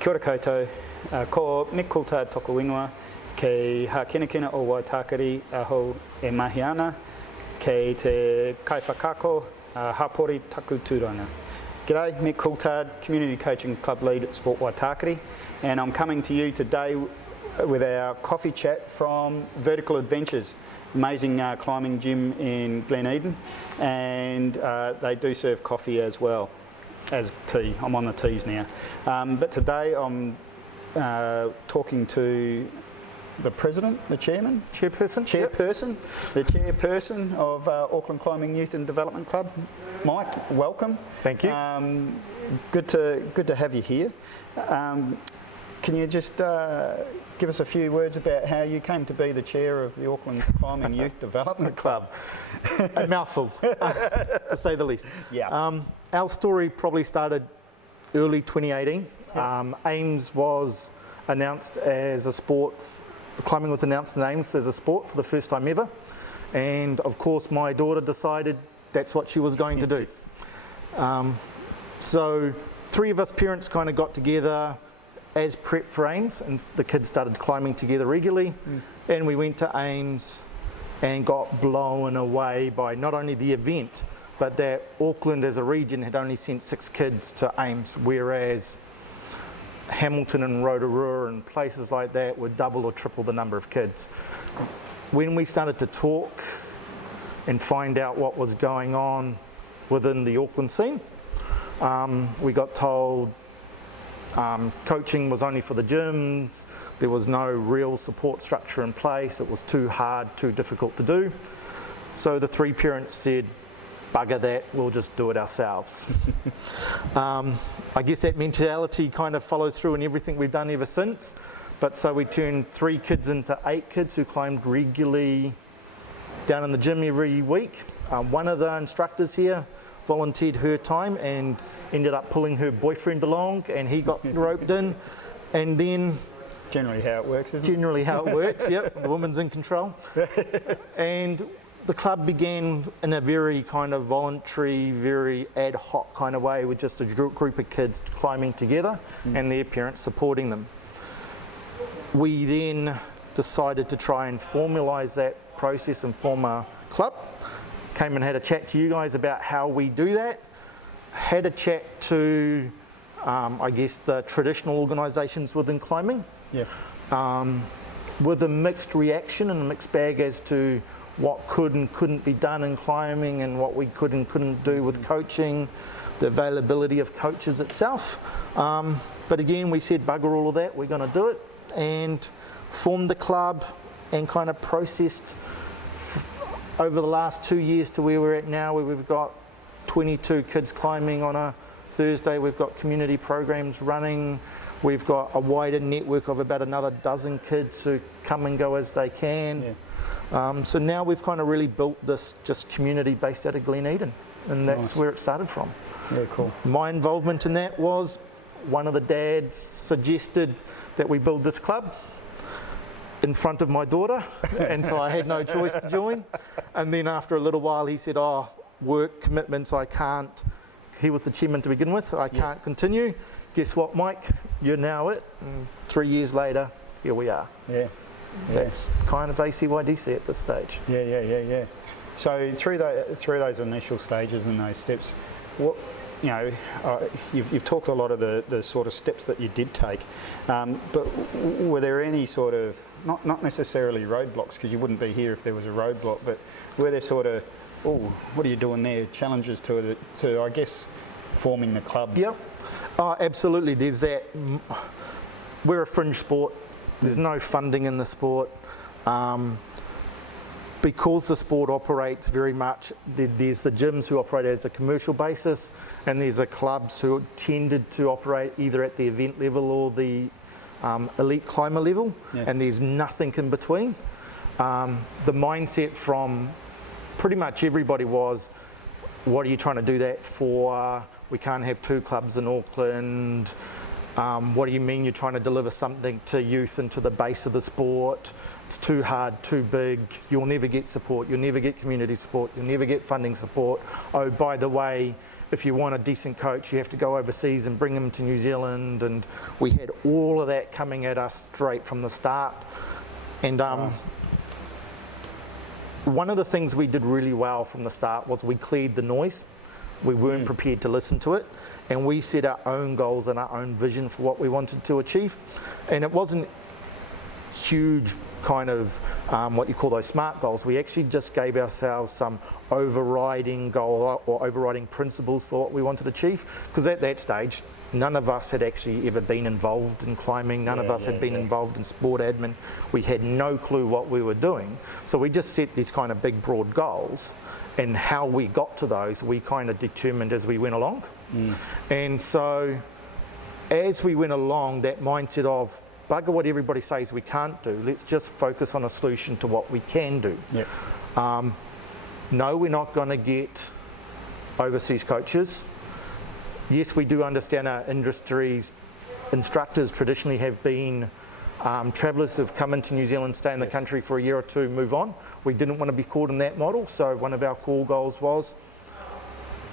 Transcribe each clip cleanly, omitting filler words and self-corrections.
Kia ora koutou, ko Mikuta toko ingoa, kei Hakinakina o Waitakere aho e mahi ana, kei te kaiwhakako hapori taku tūranga. G'day, Mick Coulthard, Community Coaching Club Lead at Sport Waitakere, and I'm coming to you today with our coffee chat from Vertical Adventures, amazing climbing gym in Glen Eden, and they do serve coffee as well as tea. I'm on the teas now. But today I'm talking to the president, the chairman? Chairperson. Chairperson, yep. The chairperson of Auckland Climbing Youth and Development Club. Mike, welcome. Thank you. Good to have you here. Can you just give us a few words about how you came to be the chair of the Auckland Climbing Youth Development Club? A mouthful, to say the least. Yeah. Our story probably started early 2018. Yep. AIMS was announced as a sport. Climbing was announced in AIMS as a sport for the first time ever. And of course my daughter decided that's what she was going to do. So three of us parents kind of got together as prep for AIMS, and the kids started climbing together regularly. And we went to AIMS and got blown away by not only the event, but that Auckland as a region had only sent 6 kids to AIMS, whereas Hamilton and Rotorua and places like that were double or triple the number of kids. When we started to talk and find out what was going on within the Auckland scene, we got told coaching was only for the gyms, there was no real support structure in place, it was too hard, too difficult to do. So the 3 parents said, bugger that, we'll just do it ourselves. I guess that mentality kind of follows through in everything we've done ever since. But so we turned 3 kids into 8 kids who climbed regularly down in the gym every week. One of the instructors here volunteered her time and ended up pulling her boyfriend along, and he got roped in. And then generally how it works, isn't it? Generally how it works, yep. The woman's in control. And the club began in a very kind of voluntary, very ad hoc kind of way, with just a group of kids climbing together and their parents supporting them. We then decided to try and formalise that process and form a club. Came and had a chat to you guys about how we do that. Had a chat to, I guess, the traditional organisations within climbing. Yeah. With a mixed reaction and a mixed bag as to what could and couldn't be done in climbing, and what we could and couldn't do with coaching, the availability of coaches itself. But again, we said bugger all of that, we're going to do it, and formed the club and kind of processed over the last 2 years to where we're at now, where we've got 22 kids climbing on a Thursday, we've got community programs running, we've got a wider network of about another dozen kids who come and go as they can. Yeah. So now we've kind of really built this just community based out of Glen Eden, and that's where it started from. Yeah, cool. My involvement in that was one of the dads suggested that we build this club in front of my daughter, and so I had no choice to join. And then after a little while he said, oh, work commitments, I can't. He was the chairman to begin with, I can't continue. Guess what, Mike? You're now it. And 3 years later, here we are. Yeah. That's kind of ACYDC at this stage. Yeah. So through those initial stages and those steps, what, you know, you've talked a lot of the sort of steps that you did take, but were there any sort of, not necessarily roadblocks, because you wouldn't be here if there was a roadblock, but were there sort of, oh, what are you doing there, challenges to I guess, forming the club? Yep. Absolutely. There's that. We're a fringe sport. There's no funding in the sport. Because the sport operates very much, there's the gyms who operate as a commercial basis, and there's the clubs who tended to operate either at the event level or the elite climber level, and there's nothing in between. The mindset from pretty much everybody was, what are you trying to do that for? We can't have 2 clubs in Auckland. What do you mean you're trying to deliver something to youth and to the base of the sport? It's too hard, too big, you'll never get support, you'll never get community support, you'll never get funding support. Oh, by the way, if you want a decent coach, you have to go overseas and bring him to New Zealand, and we had all of that coming at us straight from the start. And one of the things we did really well from the start was we cleared the noise. We weren't prepared to listen to it, and we set our own goals and our own vision for what we wanted to achieve. And it wasn't huge kind of what you call those SMART goals. We actually just gave ourselves some overriding goal or overriding principles for what we wanted to achieve, because at that stage none of us had actually ever been involved in climbing, none of us had been involved in sport admin. We had no clue what we were doing, so we just set these kind of big broad goals, and how we got to those we kind of determined as we went along. And so as we went along, that mindset of bugger what everybody says we can't do, let's just focus on a solution to what we can do. No, we're not going to get overseas coaches. Yes, we do understand our industry's instructors traditionally have been travellers who have come into New Zealand, stay in the country for a year or two, move on. We didn't want to be caught in that model, so one of our core goals was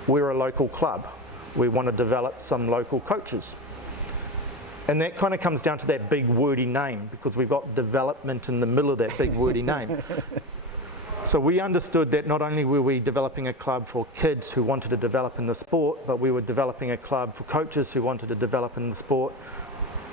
we're a local club. We want to develop some local coaches. And that kind of comes down to that big wordy name, because we've got development in the middle of that big wordy name. So we understood that not only were we developing a club for kids who wanted to develop in the sport, but we were developing a club for coaches who wanted to develop in the sport.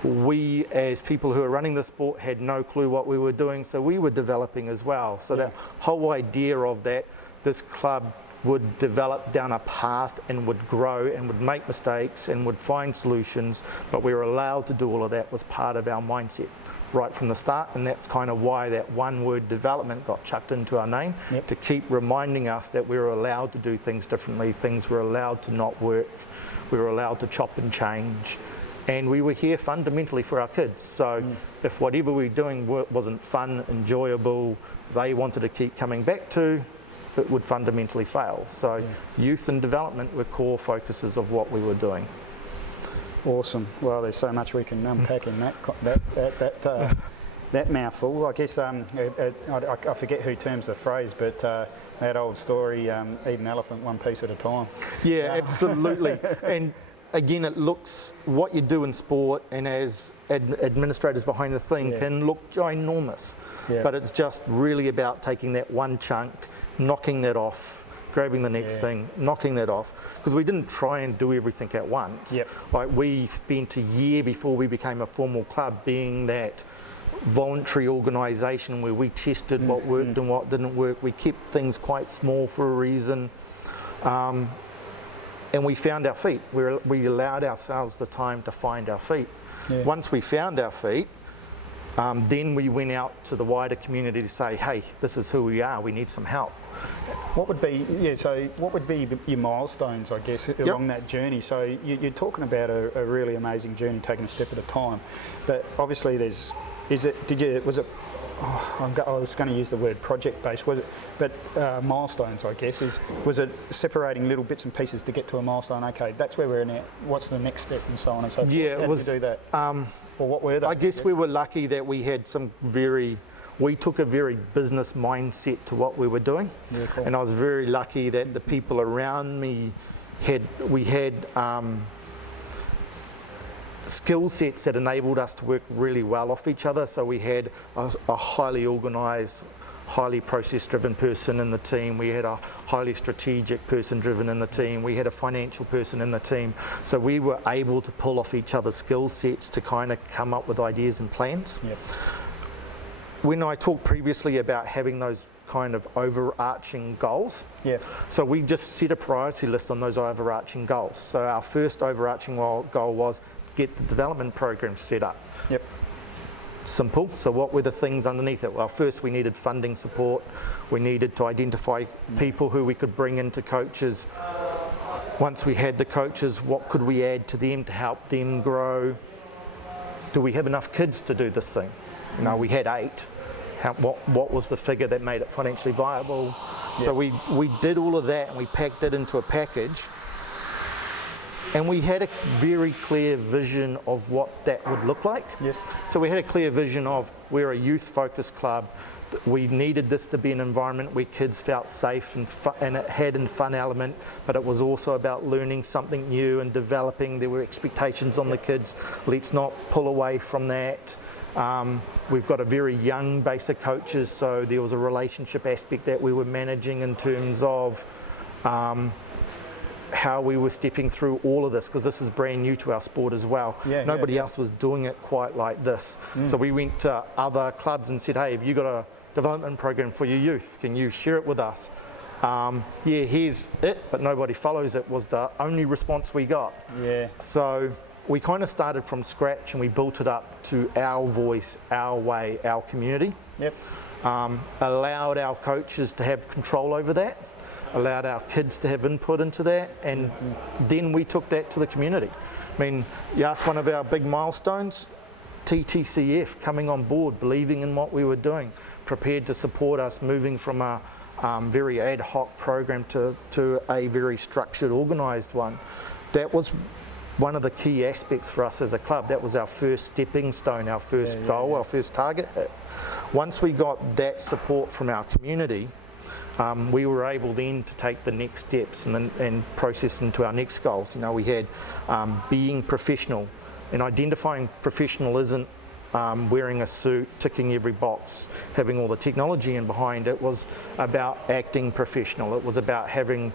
We, as people who are running the sport, had no clue what we were doing, so we were developing as well. So that whole idea of that this club would develop down a path and would grow and would make mistakes and would find solutions, but we were allowed to do all of that was part of our mindset right from the start, and that's kind of why that one word development got chucked into our name, to keep reminding us that we were allowed to do things differently, things were allowed to not work, we were allowed to chop and change, and we were here fundamentally for our kids. So if whatever we were doing wasn't fun, enjoyable, they wanted to keep coming back to, it would fundamentally fail. So youth and development were core focuses of what we were doing. Awesome. Well, there's so much we can unpack in that mouthful. I guess I forget who terms the phrase, but that old story, eat an elephant one piece at a time. Yeah, absolutely. And again, it looks, what you do in sport and as administrators behind the thing can look ginormous, but it's just really about taking that one chunk, knocking that off, grabbing the next thing, knocking that off, because we didn't try and do everything at once. Like, we spent a year before we became a formal club being that voluntary organisation where we tested what worked and what didn't work. We kept things quite small for a reason, and we found our feet. We allowed ourselves the time to find our feet. Once we found our feet, then we went out to the wider community to say, hey, this is who we are, we need some help. What would be, so what would be your milestones, I guess, along that journey? So you're talking about a really amazing journey, taking a step at a time, but obviously I was going to use the word project-based, was it? But milestones, I guess, was it separating little bits and pieces to get to a milestone? Okay, that's where we're in now. What's the next step, and so on and so forth? Yeah, How did you do that? Or what were they? I guess we were lucky that we had we took a very business mindset to what we were doing, and I was very lucky that the people around me had skill sets that enabled us to work really well off each other. So we had a highly organised, highly process-driven person in the team. We had a highly strategic person driven in the team. We had a financial person in the team. So we were able to pull off each other's skill sets to kind of come up with ideas and plans. When I talked previously about having those kind of overarching goals, so we just set a priority list on those overarching goals. So our first overarching goal was get the development program set up. Simple. So what were the things underneath it? Well, first we needed funding support. We needed to identify people who we could bring into coaches. Once we had the coaches, what could we add to them to help them grow? Do we have enough kids to do this thing? No, we had 8. What was the figure that made it financially viable? So we did all of that and we packed it into a package. And we had a very clear vision of what that would look like. So we had a clear vision of, we're a youth-focused club. We needed this to be an environment where kids felt safe and it had a fun element, but it was also about learning something new and developing. There were expectations on the kids. Let's not pull away from that. We've got a very young base of coaches, so there was a relationship aspect that we were managing in terms of how we were stepping through all of this, because this is brand new to our sport as well. Nobody else was doing it quite like this. So we went to other clubs and said, hey, have you got a development program for your youth? Can you share it with us? Here's it, but nobody follows it, was the only response we got. So we kind of started from scratch and we built it up to our voice, our way, our community. Allowed our coaches to have control over that, allowed our kids to have input into that, and then we took that to the community. I mean, you ask one of our big milestones, TTCF coming on board, believing in what we were doing, prepared to support us moving from a very ad hoc program to a very structured, organised one. That was one of the key aspects for us as a club. That was our first stepping stone, our first goal, our first target hit. Once we got that support from our community, we were able then to take the next steps and process into our next goals. You know, we had being professional, and identifying professional isn't wearing a suit, ticking every box, having all the technology in behind. It was about acting professional. It was about having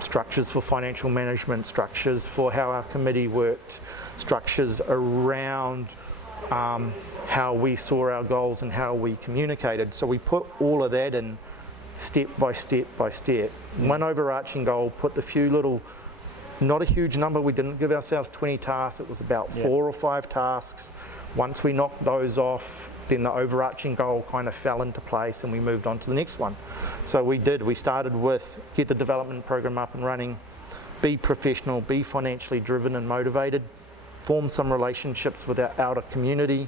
structures for financial management, structures for how our committee worked, structures around how we saw our goals and how we communicated. So we put all of that in step by step by step. One overarching goal, put the few little, not a huge number, we didn't give ourselves 20 tasks, it was about 4 or 5 tasks. Once we knocked those off, then the overarching goal kind of fell into place and we moved on to the next one. So we started with get the development program up and running, be professional, be financially driven and motivated, form some relationships with our outer community,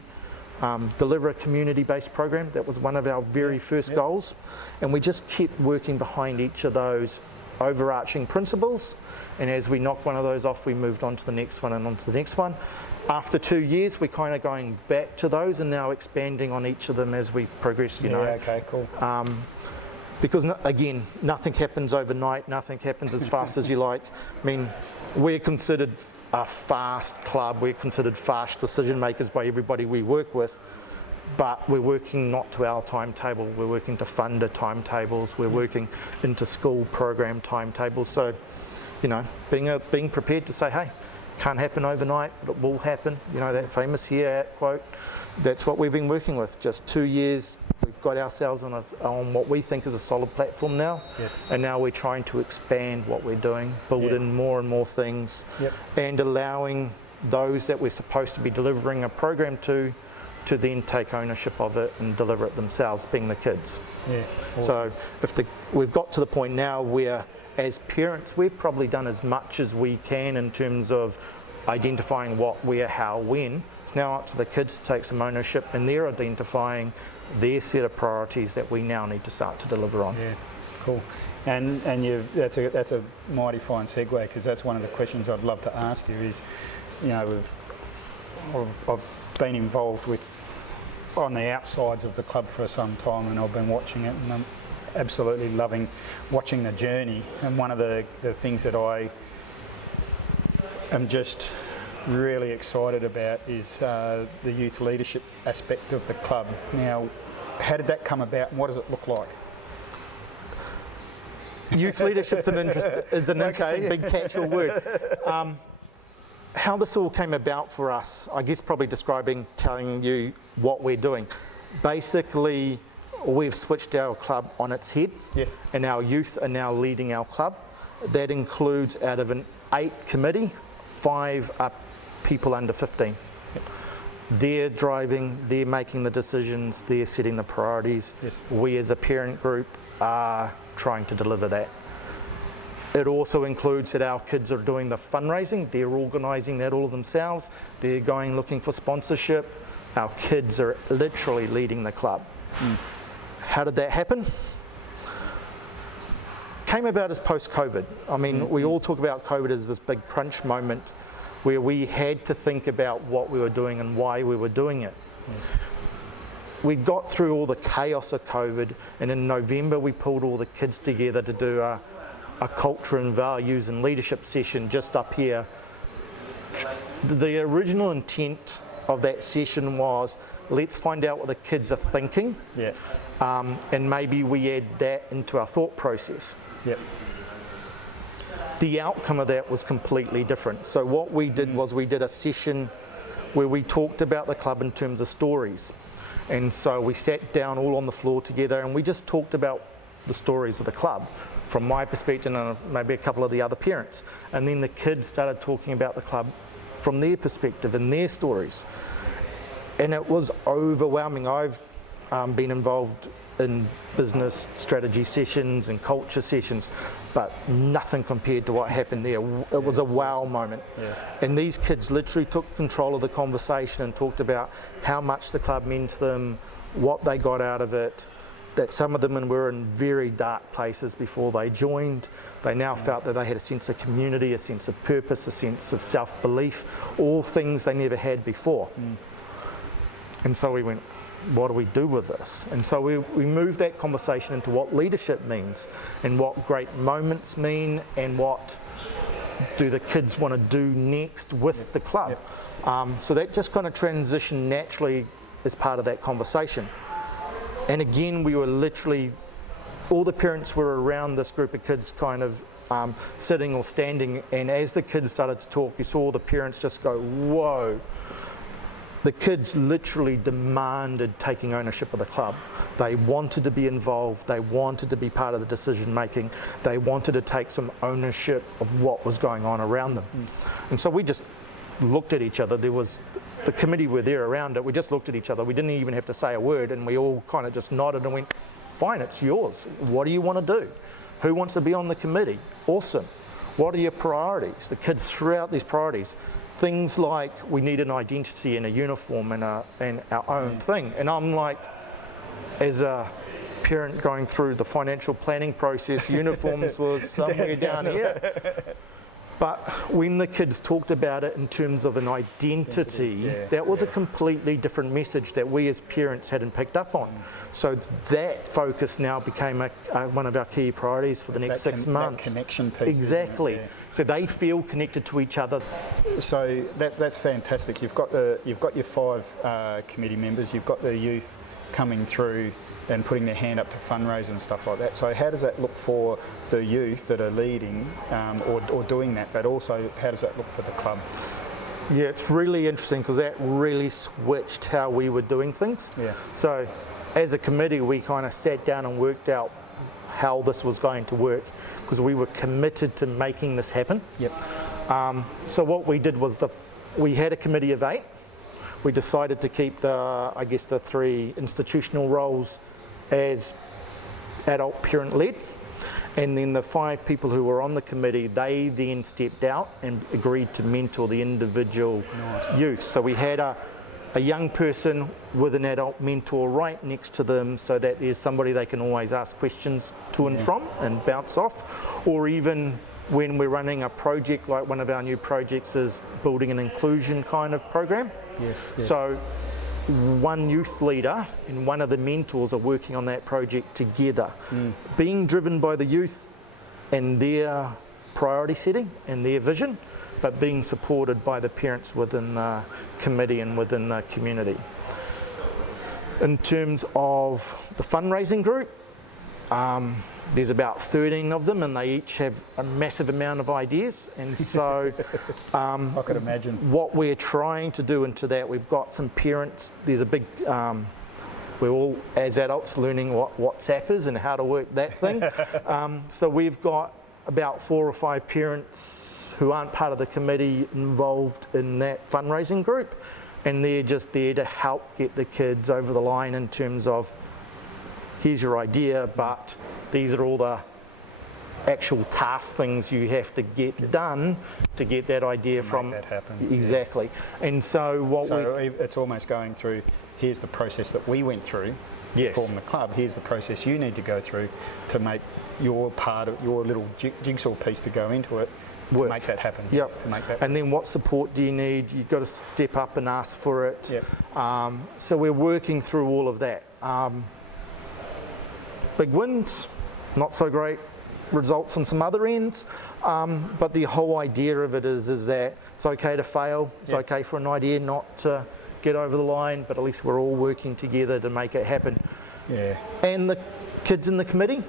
deliver a community-based program. That was one of our very first goals, and we just kept working behind each of those overarching principles, and as we knocked one of those off, we moved on to the next one and on to the next one. After 2 years, we're kind of going back to those and now expanding on each of them as we progress, you know. Okay, cool. Because again, nothing happens overnight, nothing happens as fast as you like. I mean, we're considered a fast club, we're considered fast decision makers by everybody we work with, but we're working not to our timetable, we're working to funder timetables, we're working into school program timetables. So, you know, being prepared to say, hey, can't happen overnight, but it will happen. You know, that famous quote, that's what we've been working with. Just 2 years, we've got ourselves on what we think is a solid platform now. And now we're trying to expand what we're doing, build in more and more things, and allowing those that we're supposed to be delivering a program to then take ownership of it and deliver it themselves, being the kids. Awesome. So we've got to the point now where as parents, we've probably done as much as we can in terms of identifying what, where, how, when. It's now up to the kids to take some ownership, and they're identifying their set of priorities that we now need to start to deliver on. Cool. And that's a mighty fine segue, because that's one of the questions I'd love to ask you is, you know, I've been involved on the outsides of the club for some time, and I've been watching it, and I'm absolutely loving watching the journey. And one of the things that I am just really excited about is the youth leadership aspect of the club. Now, how did that come about, and what does it look like? Youth leadership is an interesting big catch-all word. How this all came about for us, I guess probably telling you what we're doing. Basically, we've switched our club on its head, and our youth are now leading our club. That includes, out of an 8 committee, 5 are people under 15. They're driving, they're making the decisions, they're setting the priorities. We as a parent group are trying to deliver that. It also includes that our kids are doing the fundraising, they're organising that all themselves, they're going looking for sponsorship. Our kids are literally leading the club. How did that happen? Came about as post-COVID. I mean, we all talk about COVID as this big crunch moment where we had to think about what we were doing and why we were doing it. we got through all the chaos of COVID, and in November we pulled all the kids together to do a culture and values and leadership session just up here. The original intent of that session was, let's find out what the kids are thinking, and maybe we add that into our thought process. The outcome of that was completely different. So what we did was we did a session where we talked about the club in terms of stories. And so we sat down all on the floor together and we just talked about the stories of the club from my perspective and maybe a couple of the other parents. And then the kids started talking about the club from their perspective and their stories. And it was overwhelming. I've been involved in business strategy sessions and culture sessions, but nothing compared to what happened there. It was a wow moment. And these kids literally took control of the conversation and talked about how much the club meant to them, what they got out of it, that some of them were in very dark places before they joined. They now felt that they had a sense of community, a sense of purpose, a sense of self-belief, all things they never had before. And so we went, what do we do with this? And so we moved that conversation into what leadership means and what great moments mean and what do the kids want to do next with the club. So that just kind of transitioned naturally as part of that conversation. And again, we were literally, all the parents were around this group of kids kind of sitting or standing, and as the kids started to talk, you saw the parents just go, whoa. The kids literally demanded taking ownership of the club. They wanted to be involved, they wanted to be part of the decision making, they wanted to take some ownership of what was going on around them. And so we just looked at each other. There was, the committee were there around it, we just looked at each other. We didn't even have to say a word, and we all kind of just nodded and went, fine, it's yours. What do you want to do? Who wants to be on the committee? Awesome. What are your priorities? The kids threw out these priorities. Things like we need an identity and a uniform and our own thing. And I'm like, as a parent going through the financial planning process, uniforms was somewhere down here. But when the kids talked about it in terms of an identity, that was a completely different message that we as parents hadn't picked up on. So that focus now became one of our key priorities for the next 6 months. That connection piece. Exactly. So they feel connected to each other. So that's fantastic. You've got your 5 committee members. You've got the youth coming through and putting their hand up to fundraise and stuff like that. So how does that look for the youth that are leading or doing that, but also how does that look for the club? Yeah, it's really interesting because that really switched how we were doing things. So as a committee, we kind of sat down and worked out how this was going to work because we were committed to making this happen. So what we did was we had a committee of 8. We decided to keep the 3 institutional roles as adult parent led, and then the 5 people who were on the committee, they then stepped out and agreed to mentor the individual youth. So we had a young person with an adult mentor right next to them so that there's somebody they can always ask questions to and from and bounce off, or even when we're running a project, like one of our new projects is building an inclusion kind of program. So one youth leader and one of the mentors are working on that project together, being driven by the youth and their priority setting and their vision, but being supported by the parents within the committee and within the community. In terms of the fundraising group, there's about 13 of them and they each have a massive amount of ideas, and so I could imagine what we're trying to do into that, we've got some parents, there's a big we're all as adults learning what WhatsApp is and how to work that thing. So we've got about 4 or 5 parents who aren't part of the committee involved in that fundraising group, and they're just there to help get the kids over the line in terms of, here's your idea, but these are all the actual task things you have to get done to get that idea from. Make that happen. Exactly. And so it's almost going through, here's the process that we went through to form the club, here's the process you need to go through to make your part of your little jigsaw piece to go into it to make that happen. Yep. To make that and then what support do you need? You've got to step up and ask for it. Yep. So we're working through all of that. Big wins, not so great results on some other ends, but the whole idea of it is that it's okay to fail, it's okay for an idea not to get over the line, but at least we're all working together to make it happen. Yeah. And the kids in the committee,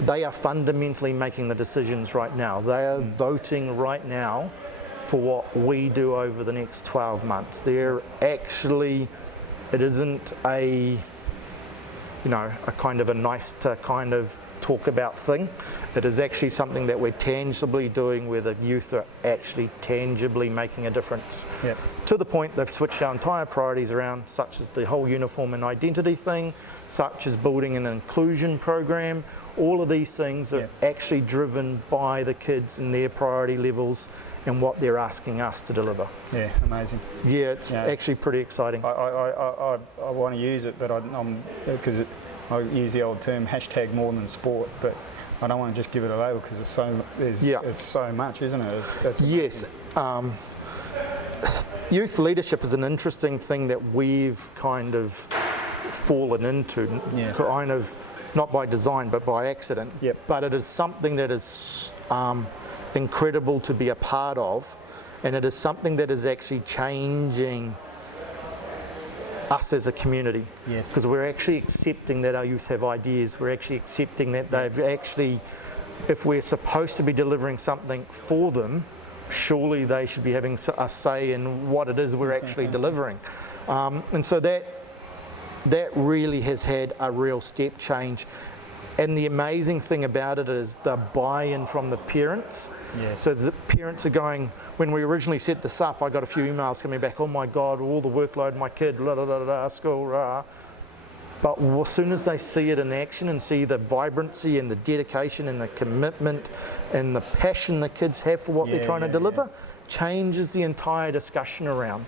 they are fundamentally making the decisions right now. They are voting right now for what we do over the next 12 months. They're actually, it isn't a, a kind of a nice to kind of talk about thing. It is actually something that we're tangibly doing where the youth are actually tangibly making a difference. Yep. To the point they've switched our entire priorities around, such as the whole uniform and identity thing, such as building an inclusion program. All of these things are actually driven by the kids and their priority levels and what they're asking us to deliver. Yeah, amazing. Yeah, it's actually pretty exciting. I want to use it, but because I use the old term hashtag more than sport, but I don't want to just give it a label because it's so much, isn't it? Yes. Youth leadership is an interesting thing that we've kind of fallen into, kind of not by design but by accident. Yep. But it is something that is incredible to be a part of, and it is something that is actually changing us as a community. Yes. Because we're actually accepting that our youth have ideas. We're actually accepting that they've actually, if we're supposed to be delivering something for them, surely they should be having a say in what it is we're actually delivering. And so that really has had a real step change. And the amazing thing about it is the buy-in from the parents. Yes. So the parents are going, when we originally set this up, I got a few emails coming back, oh my God, all the workload, my kid, school, But as soon as they see it in action and see the vibrancy and the dedication and the commitment and the passion the kids have for what they're trying to deliver, changes the entire discussion around.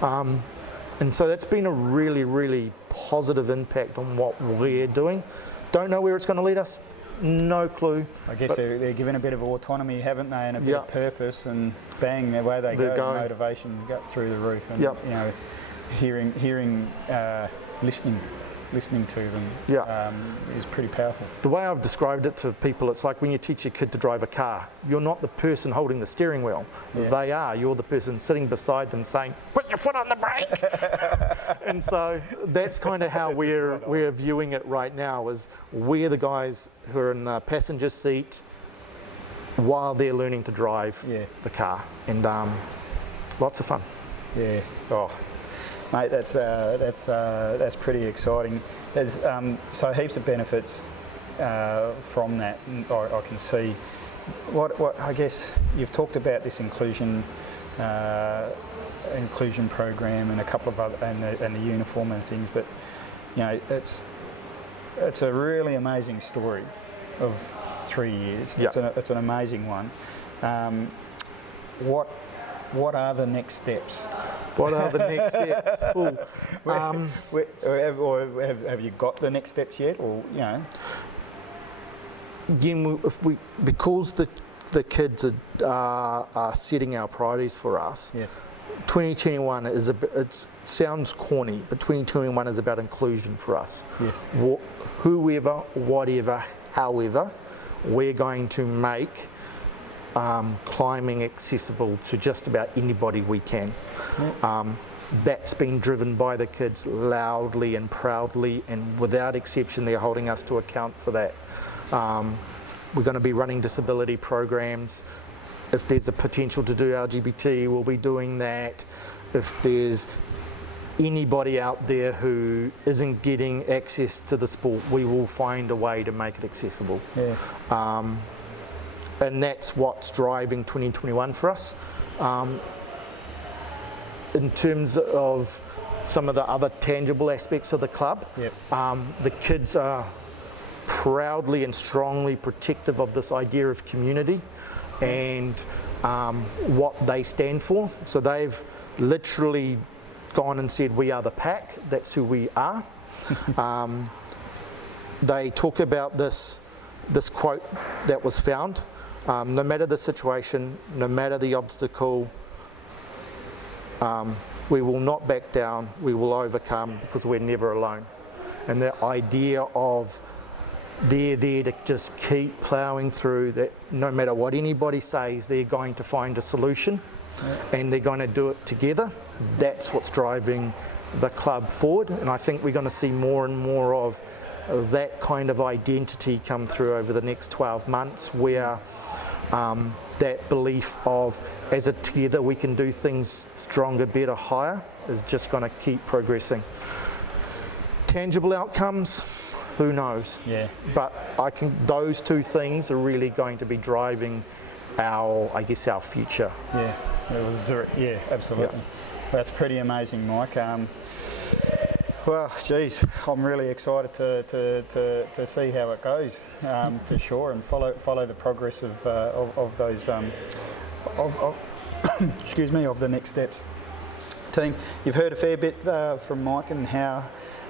And so that's been a really, really positive impact on what we're doing. Don't know where it's going to lead us. No clue. I guess they're given a bit of autonomy, haven't they, and a bit of purpose, and bang, away they go. Motivation got through the roof, and hearing, listening to them is pretty powerful. The way I've described it to people, it's like when you teach a kid to drive a car. You're not the person holding the steering wheel. They are. You're the person sitting beside them saying, put your foot on the brake. And so that's kind of how we're viewing it right now, is we're the guys who are in the passenger seat while they're learning to drive the car. And lots of fun. Yeah. Oh. Mate, that's pretty exciting. There's so heaps of benefits from that. I can see. What I guess you've talked about this inclusion program and a couple of other and the uniform and things, but it's a really amazing story of 3 years. It's an amazing one. What are the next steps? What are the next steps? Have you got the next steps yet, or Again, because the kids are setting our priorities for us. Yes. 2021 it sounds corny, but 2021 is about inclusion for us. Yes. Whoever, whatever, however, we're going to make climbing accessible to just about anybody we can. That's been driven by the kids loudly and proudly, and without exception they're holding us to account for that. We're going to be running disability programs. If there's a potential to do LGBT, we'll be doing that. If there's anybody out there who isn't getting access to the sport, we will find a way to make it accessible. And that's what's driving 2021 for us. In terms of some of the other tangible aspects of the club, the kids are proudly and strongly protective of this idea of community and what they stand for. So they've literally gone and said, we are the pack, that's who we are. They talk about this this quote that was found, no matter the situation, no matter the obstacle, we will not back down, we will overcome, because we're never alone. And the idea of they're there to just keep ploughing through, that no matter what anybody says, they're going to find a solution, and they're going to do it together. That's what's driving the club forward, and I think we're going to see more and more of that kind of identity come through over the next 12 months, where that belief of as a together we can do things stronger, better, higher is just going to keep progressing. Tangible outcomes, who knows? Yeah. But those two things are really going to be driving our future. Yeah, it was direct. Yeah, absolutely. Yeah. That's pretty amazing, Mike. Well, geez, I'm really excited to see how it goes, for sure, and follow the progress of those excuse me, of the next steps. Team, you've heard a fair bit from Mike and how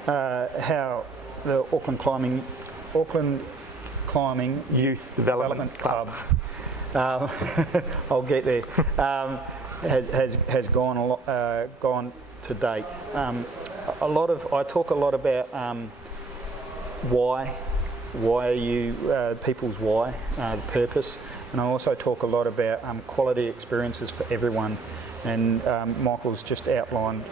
the Auckland Climbing Youth Development Club. I'll get there. Has gone to date. I talk a lot about why people's why, the purpose, and I also talk a lot about quality experiences for everyone. And Michael's just outlined,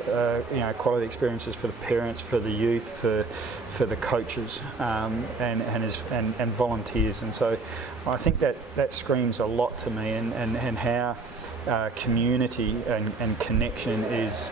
quality experiences for the parents, for the youth, for the coaches, and volunteers. And so, I think that screams a lot to me, and how community and connection is